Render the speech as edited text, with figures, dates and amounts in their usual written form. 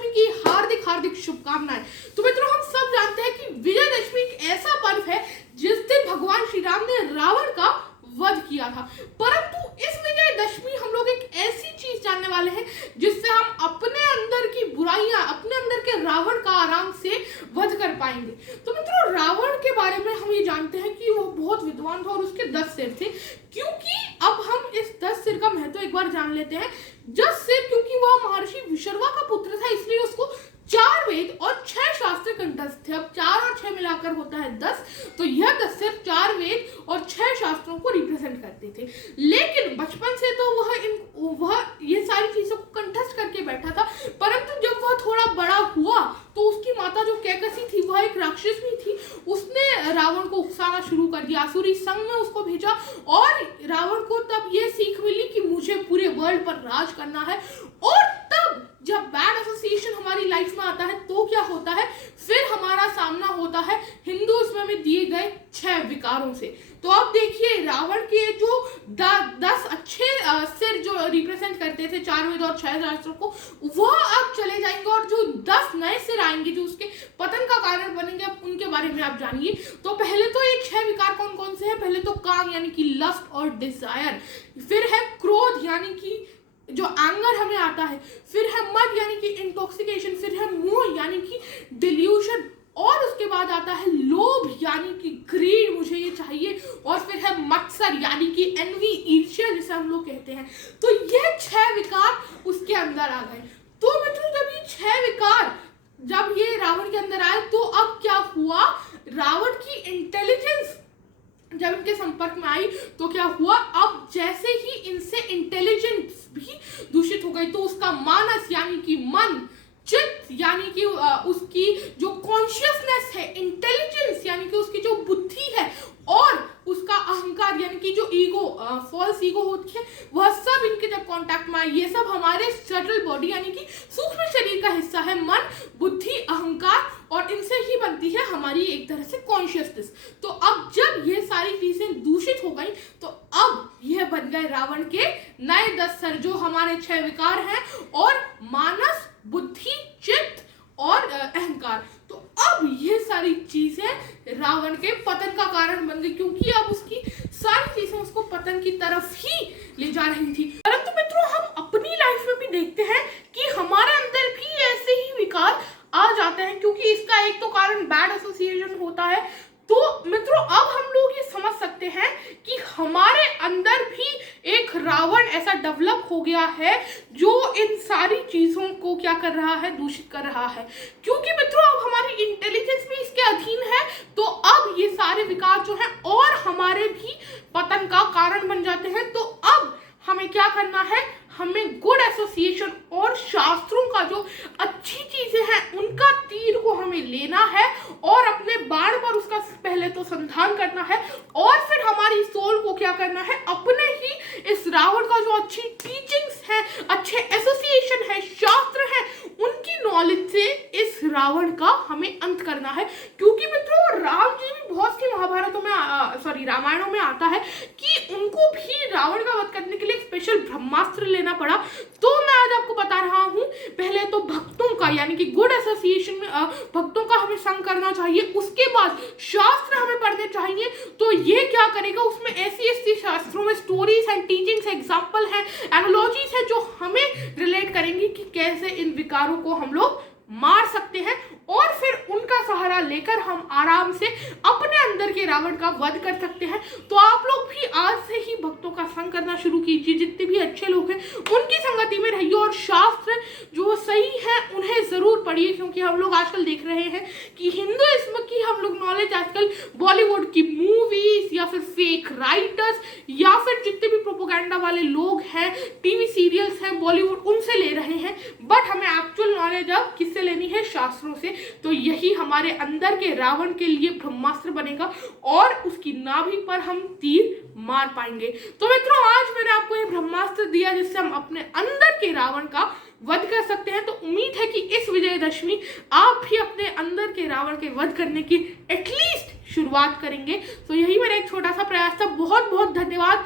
विजयदशमी की हार्दिक हार्दिक शुभकामनाएं। तो मित्रों, हम सब जानते हैं कि विजयदशमी एक ऐसा पर्व है जिस दिन भगवान श्री राम ने रावण का वध किया था। परंतु इस विजयदशमी हम लोग एक ऐसी चीज जानने वाले हैं जिससे हम अपने अंदर की बुराइयां, अपने अंदर के रावण का आराम से वध कर पाएंगे। तो मित्रों, रावण के बारे में हम ये जानते हैं कि वो बहुत विद्वान था और उसके 10 सिर थे। क्योंकि अब हम इस 10 सिर का महत्व एक बार जान लेते हैं। 10 सिर, क्योंकि वह महर्षि विशर्वा का पुत्र था, इसलिए उसको 4 वेद और 6 शास्त्र कंठस्थ थे। अब 4 और 6 मिलाकर होता है 10। तो यह 10 सिर 4 वेद और 6 शास्त्रों को रिप्रेजेंट करते थे। लेकिन बचपन से तो वह ये सारी चीजों को कंठस्थ करके बैठा था। परंतु जब वह थोड़ा बड़ा हुआ तो उसकी माता जो कैकसी थी, वह एक राक्षसनी थी। उसने रावण को उकसाना शुरू कर दिया, आसुरी संघ में उसको भेजा और रावण को तब ये सीख मिली कि मुझे पूरे वर्ल्ड पर राज करना है। और तब जब बैड एसोसिएशन हमारी लाइफ में आता है तो क्या होता है, फिर हमारा सामना होता है हिंदुइज्म में दिए गए 6 विकारों से। तो अब देखिए, रावण के जो 10 अच्छे सिर जो रिप्रेजेंट करते थे 4 वेद और 6 शास्त्रों को, वह अब चले जाएंगे और जो 10 नए सिर आएंगे जो उसके पतन का कारण बनेंगे, अब उनके बारे में आप जानिए। तो पहले तो ये 6 विकार कौन कौन से हैं। पहले तो काम यानी कि लस्ट और डिजायर, फिर है क्रोध यानी कि जो एंगर हमें आता है, फिर है मद यानी कि इंटॉक्सिकेशन, फिर है मोह यानी कि डिल्यूशन, और उसके बाद आता है लोभ यानी कि ग्रीड, मुझे ये चाहिए, और फिर है मत्सर यानी कि एनवी, ईर्ष्या जिसे हम लोग कहते हैं। तो ये 6 विकार उसके अंदर आ गए। तो मित्रों, जब ये 6 विकार जब ये रावण के अंदर आए तो अब क्या हुआ, रावण की इंटेलिजेंस जब इनके संपर्क में आई तो क्या हुआ, अब जैसे ही इनसे इंटेलिजेंस भी दूषित हो गई तो उसका मानस यानी कि मन, चित्त यानी कि उसकी जो कॉन्शियसनेस है, इंटेलिजेंस यानी कि उसकी जो बुद्धि है, और उसका अहंकार यानी कि जो ईगो, फॉल्स ईगो होती है, वह सब इनके जब कांटेक्ट में आए, ये सब हमारे सटल बॉडी यानी कि सूक्ष्म शरीर का हिस्सा है, मन, बुद्धि, अहंकार, और इनसे ही बनती है हमारी एक तरह से कॉन्शियसनेस। तो अब जब ये सारी चीजें दूषित हो गई तो अब यह बन गए रावण के नए 10 सर जो हमारे 6 विकार हैं, और मानस, बुद्धि, चित्त और अहंकार। तो अब ये सारी चीजें रावण के पतन का कारण बन गई, क्योंकि अब उसकी सारी चीजें उसको पतन की तरफ ही ले जा रही थी। परंतु मित्रों, हम अपनी लाइफ में भी देखते हैं कि हमारे अंदर भी ऐसे ही विकार आ जाते हैं, क्योंकि इसका एक तो कारण बैड एसोसिएशन होता है। तो मित्रों, अब हम लोग ये समझ सकते हैं कि हमारे अंदर भी एक रावण ऐसा डेवलप हो गया है जो इन सारी चीजों को क्या कर रहा है, दूषित कर रहा है। क्योंकि मित्रों, अब हमारी इंटेलिजेंस भी इसके अधीन है, तो अब ये सारे विकार जो हैं और हमारे भी पतन का कारण बन जाते हैं। तो अब हमें क्या करना है, हमें गुड एसोसिएशन और शास्त्रों का जो अच्छी चीजें हैं उनका तीर को हमें लेना है और अपने बाण पर उसका पहले तो संधान करना है, और फिर हमारी सोल को क्या करना है, अपने ही इस रावण का जो अच्छी टीचिंग्स है, अच्छे एसोसिएशन है, शास्त्र है, उनकी नॉलेज से इस रावण का हमें अंत करना है। क्योंकि मित्रों, राम जी भी बहुत सी महाभारतों में रामायणों में आता है कि उनको भी रावण का वध करने के लिए स्पेशल ब्रह्मास्त्र लेना पड़ा। तो मैं आज आपको बता रहा हूं, पहले तो भक्तों का यानी कि गुड एसोसिएशन में भक्तों का हमें संग करना चाहिए, उसके बाद शास्त्र हमें पढ़ने चाहिए। तो ये क्या करेगा, उसमें ऐसी शास्त्रों में स्टोरीज एंड टीचिंग्स, एग्जाम्पल है, एनालॉजीज है जो हमें रिलेट करेंगी कि कैसे इन विकारों को हम लोग मार सकते हैं, और फिर उनका सहारा लेकर हम आराम से अपने अंदर के रावण का वध कर सकते हैं। तो आप लोग भी आज से ही भक्तों का संग करना शुरू कीजिए, जितने भी अच्छे लोग हैं उनकी संगति में रहिए, और शास्त्र जो सही है उन्हें जरूर पढ़िए। क्योंकि हम लोग आजकल देख रहे हैं कि हिंदुइज्म की हम लोग नॉलेज आजकल बॉलीवुड की मूवीज या फिर फेक राइटर्स या फिर जितने भी प्रोपोगेंडा वाले लोग हैं, टीवी सीरियल्स हैं बॉलीवुड, उनसे ले रहे हैं। बट हमें एक्चुअल नॉलेज अब किससे लेनी है, शास्त्रों से। तो यही हमारे अंदर के रावण के लिए ब्रह्मास्त्र बनेगा और उसकी नाभि पर हम तीर मार पाएंगे। तो मित्रों, आज मैंने आपको ये ब्रह्मास्त्र दिया जिससे हम अपने अंदर के रावण का वध कर सकते हैं। तो उम्मीद है कि इस विजयदशमी आप भी अपने अंदर के रावण के वध करने की एटलीस्ट शुरुआत करेंगे। तो यही मेरा एक छोटा सा प्रयास था। बहुत बहुत धन्यवाद।